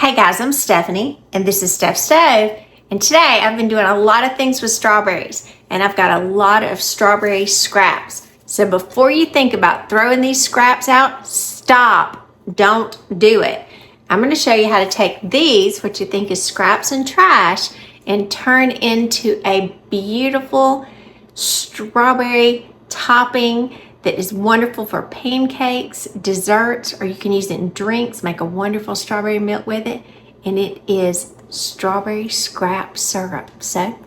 Hey guys, I'm Stephanie and this is Steph Stove, and today I've been doing a lot of things with strawberries and I've got a lot of strawberry scraps. So before you think about throwing these scraps out, stop. Don't do it. I'm going to show you how to take these, what you think is scraps and trash, and turn into a beautiful strawberry topping that is wonderful for pancakes, desserts, or you can use it in drinks, make a wonderful strawberry milk with it, and it is strawberry scrap syrup. So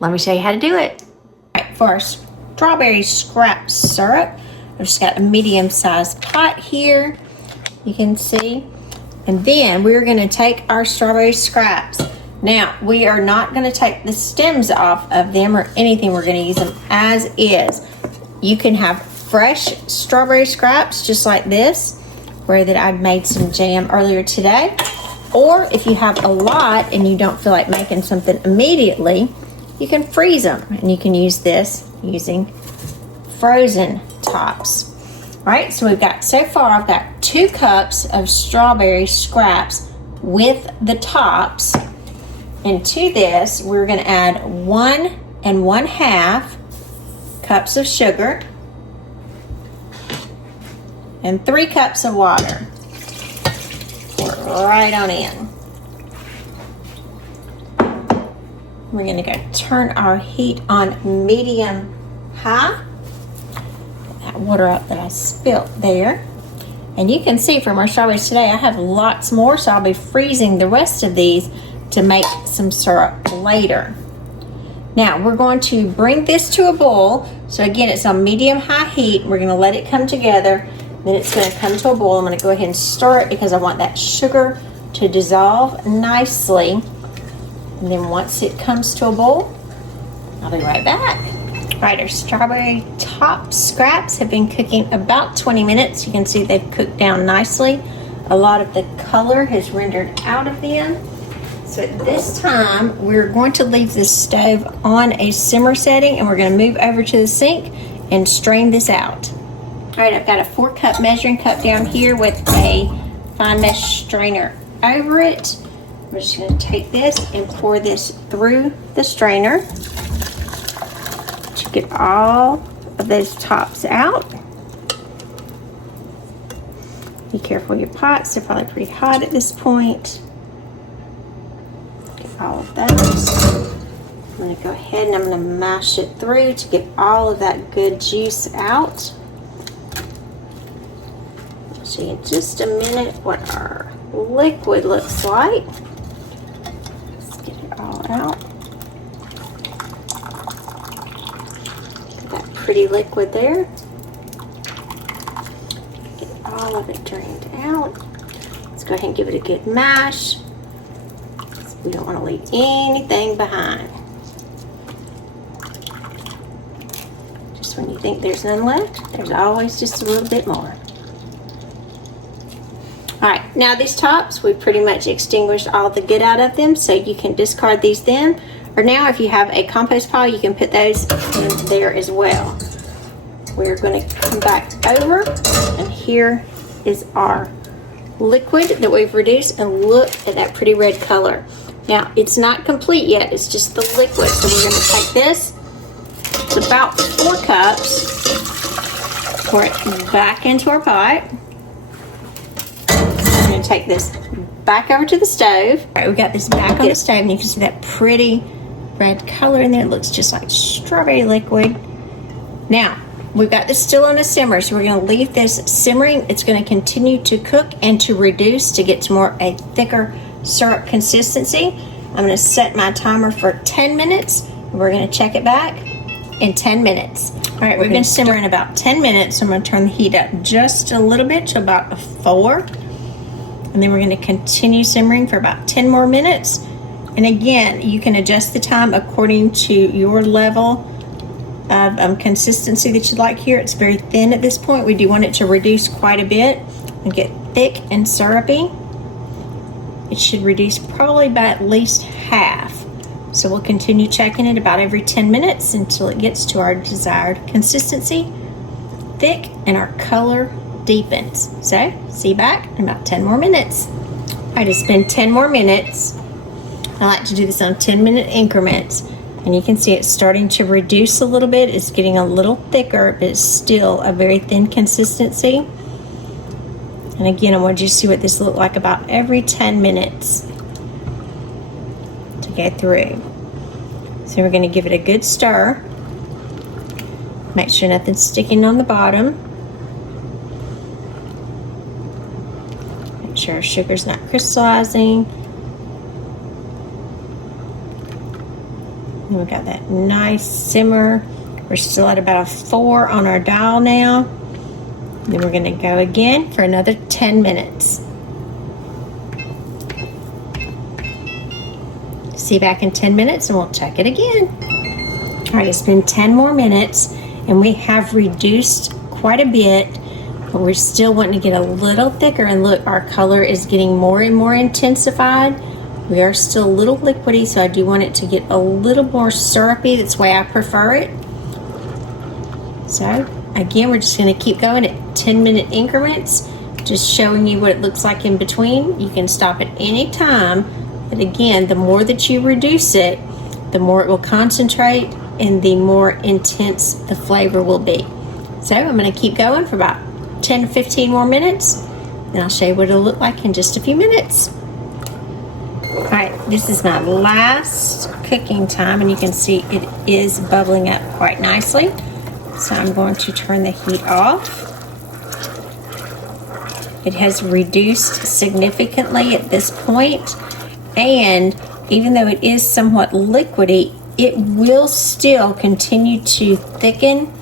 let me show you how to do it. All right, for our strawberry scrap syrup, I've just got a medium-sized pot here, you can see, and then we're gonna take our strawberry scraps. Now, we are not gonna take the stems off of them or anything, we're gonna use them as is. You can have fresh strawberry scraps just like this, where that I'd made some jam earlier today, or if you have a lot and you don't feel like making something immediately, you can freeze them and you can use this using frozen tops. All right, so we've got, so far I've got 2 cups of strawberry scraps with the tops, and to this we're going to add 1 1/2 cups of sugar and 3 cups of water. Pour it right on in. We're gonna go turn our heat on medium high. Get that water up that I spilt there. And you can see from our strawberries today, I have lots more, so I'll be freezing the rest of these to make some syrup later. Now we're going to bring this to a boil. So again, it's on medium-high heat. We're gonna let it come together. Then it's going to come to a boil. I'm going to go ahead and stir it because I want that sugar to dissolve nicely. And then once it comes to a boil, I'll be right back. All right, our strawberry top scraps have been cooking about 20 minutes. You can see they've cooked down nicely. A lot of the color has rendered out of them. So at this time, we're going to leave this stove on a simmer setting and we're going to move over to the sink and strain this out. All right, I've got a 4-cup measuring cup down here with a fine mesh strainer over it. We're just going to take this and pour this through the strainer to get all of those tops out. Be careful your pots, they're probably pretty hot at this point. Get all of those. I'm going to go ahead and I'm going to mash it through to get all of that good juice out. See in just a minute what our liquid looks like. Let's get it all out. Get that pretty liquid there. Get all of it drained out. Let's go ahead and give it a good mash. We don't want to leave anything behind. Just when you think there's none left, there's always just a little bit more. All right, now these tops, we've pretty much extinguished all the good out of them, so you can discard these then. Or now if you have a compost pile, you can put those in there as well. We're gonna come back over, and here is our liquid that we've reduced, and look at that pretty red color. Now, it's not complete yet, it's just the liquid. So we're gonna take this, it's about 4 cups, pour it back into our pot. I'm going to take this back over to the stove. All right, we've got this back on the stove, and you can see that pretty red color in there. It looks just like strawberry liquid. Now, we've got this still on a simmer, so we're going to leave this simmering. It's going to continue to cook and to reduce to get to more a thicker syrup consistency. I'm going to set my timer for 10 minutes. We're going to check it back in 10 minutes. All right, we've been simmering about 10 minutes, so I'm going to turn the heat up just a little bit to about a 4. And then we're going to continue simmering for about 10 more minutes. And again, you can adjust the time according to your level of consistency that you'd like here. It's very thin at this point. We do want it to reduce quite a bit and get thick and syrupy. It should reduce probably by at least half. So we'll continue checking it about every 10 minutes until it gets to our desired consistency, thick, and our color deepens. So, see you back in about 10 more minutes. Alright, it's been 10 more minutes. I like to do this on 10-minute increments. And you can see it's starting to reduce a little bit. It's getting a little thicker, but it's still a very thin consistency. And again, I want you to see what this looks like about every 10 minutes to go through. So we're going to give it a good stir. Make sure nothing's sticking on the bottom. Make sure our sugar's not crystallizing. And we got that nice simmer. We're still at about a 4 on our dial now. Then we're going to go again for another 10 minutes. See you back in 10 minutes and we'll check it again. All right, it's been 10 more minutes and we have reduced quite a bit, but we're still wanting to get a little thicker. And look, our color is getting more and more intensified. We are still a little liquidy, so I do want it to get a little more syrupy. That's the way I prefer it. So again, we're just going to keep going at 10-minute increments, just showing you what it looks like in between. You can stop at any time, but again, the more that you reduce it, the more it will concentrate and the more intense the flavor will be. So I'm going to keep going for about 10 to 15 more minutes, and I'll show you what it'll look like in just a few minutes. Alright, this is my last cooking time, and you can see it is bubbling up quite nicely. So I'm going to turn the heat off. It has reduced significantly at this point, and even though it is somewhat liquidy, it will still continue to thicken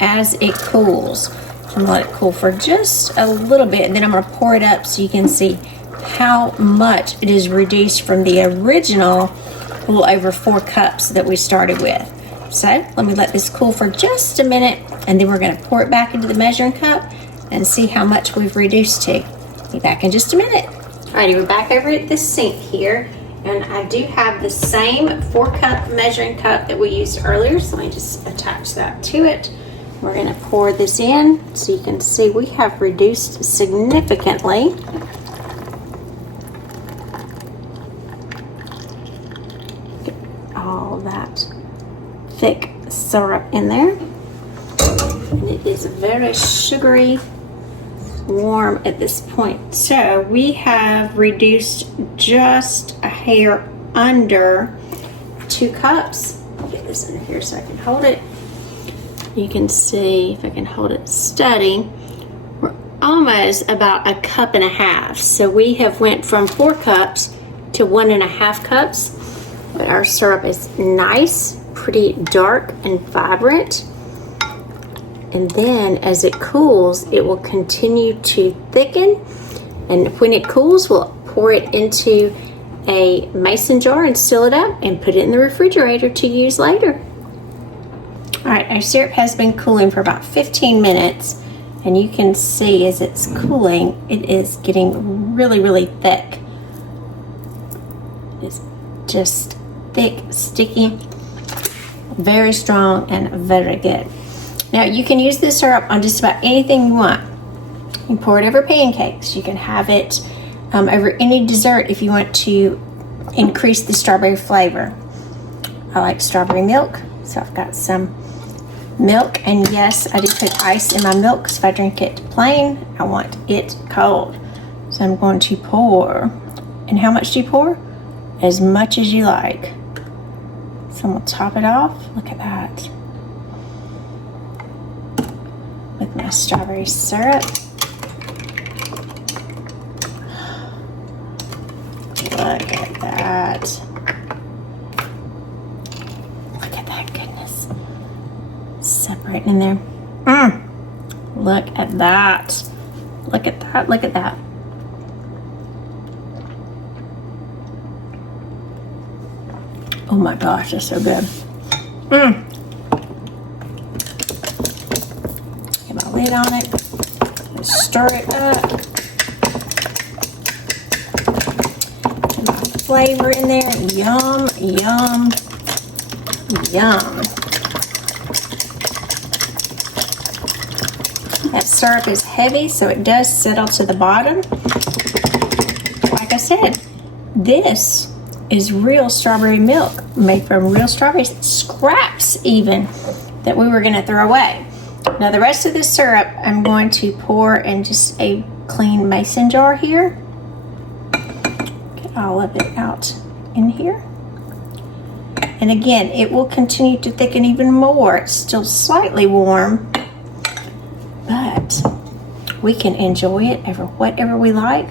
as it cools. I'm going to let it cool for just a little bit, and then I'm going to pour it up so you can see how much it is reduced from the original a little over 4 cups that we started with. So let me let this cool for just a minute, and then we're going to pour it back into the measuring cup and see how much we've reduced to. Be back in just a minute. Alrighty, we're back over at the sink here, and I do have the same 4-cup measuring cup that we used earlier, so let me just attach that to it. We're going to pour this in so you can see we have reduced significantly. All that thick syrup in there, and it is very sugary, warm at this point. So we have reduced just a hair under 2 cups. I'll get this in here so I can hold it. You can see if I can hold it steady, we're almost about 1.5 cups. So we have went from 4 cups to 1.5 cups. But our syrup is nice, pretty dark and vibrant. And then as it cools, it will continue to thicken. And when it cools, we'll pour it into a mason jar and seal it up and put it in the refrigerator to use later. All right, our syrup has been cooling for about 15 minutes. And you can see as it's cooling, it is getting really, really thick. It's just thick, sticky, very strong, and very good. Now you can use this syrup on just about anything you want. You can pour it over pancakes. You can have it over any dessert if you want to increase the strawberry flavor. I like strawberry milk, so I've got some milk, and yes, I do put ice in my milk because if I drink it plain, I want it cold. So I'm going to pour. And how much do you pour? As much as you like. So I'm going to top it off. Look at that. With my strawberry syrup. Look at that. Look at that goodness. Separating in there. Look at that. Look at that. Look at that. Oh my gosh, that's so good. Get my lid on it. And stir it up. Get my flavor in there. Yum, yum, yum. That syrup is heavy, so it does settle to the bottom. Like I said, this is real strawberry milk made from real strawberries, scraps even, that we were going to throw away. Now the rest of this syrup I'm going to pour in just a clean mason jar here. Get all of it out in here. And again, it will continue to thicken even more. It's still slightly warm, but we can enjoy it ever whatever we like,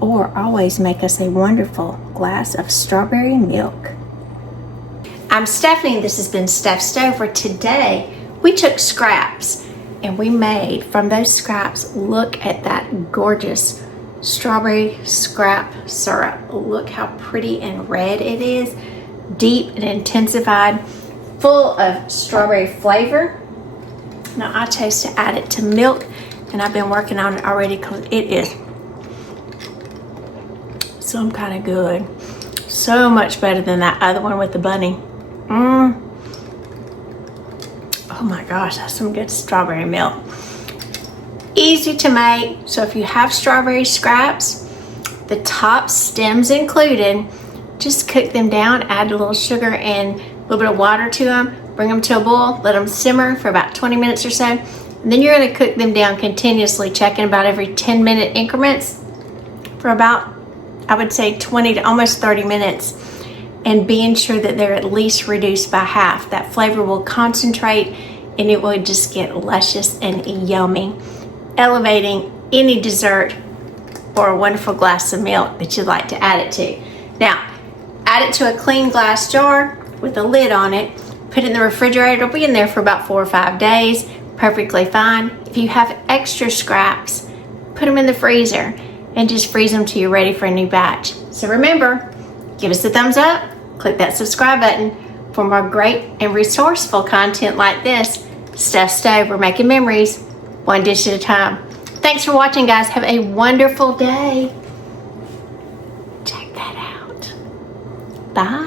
or always make us a wonderful glass of strawberry milk. I'm Stephanie, and this has been Steph Stove, where today we took scraps and we made from those scraps, look at that gorgeous strawberry scrap syrup. Look how pretty and red it is, deep and intensified, full of strawberry flavor. Now I chose to add it to milk, and I've been working on it already because it is some kind of good. So much better than that other one with the bunny. Oh my gosh, that's some good strawberry milk. Easy to make, so if you have strawberry scraps, the top stems included, just cook them down, add a little sugar and a little bit of water to them, bring them to a boil, let them simmer for about 20 minutes or so. And then you're going to cook them down continuously, checking about every 10-minute increments for about, I would say, 20 to almost 30 minutes, and being sure that they're at least reduced by half. That flavor will concentrate and it will just get luscious and yummy, elevating any dessert or a wonderful glass of milk that you'd like to add it to. Now, add it to a clean glass jar with a lid on it. Put it in the refrigerator. It'll be in there for about 4 or 5 days. Perfectly fine. If you have extra scraps, put them in the freezer and just freeze them till you're ready for a new batch. So remember, give us a thumbs up, click that subscribe button for more great and resourceful content like this. Steph Stove, we're making memories, one dish at a time. Thanks for watching, guys. Have a wonderful day. Check that out. Bye.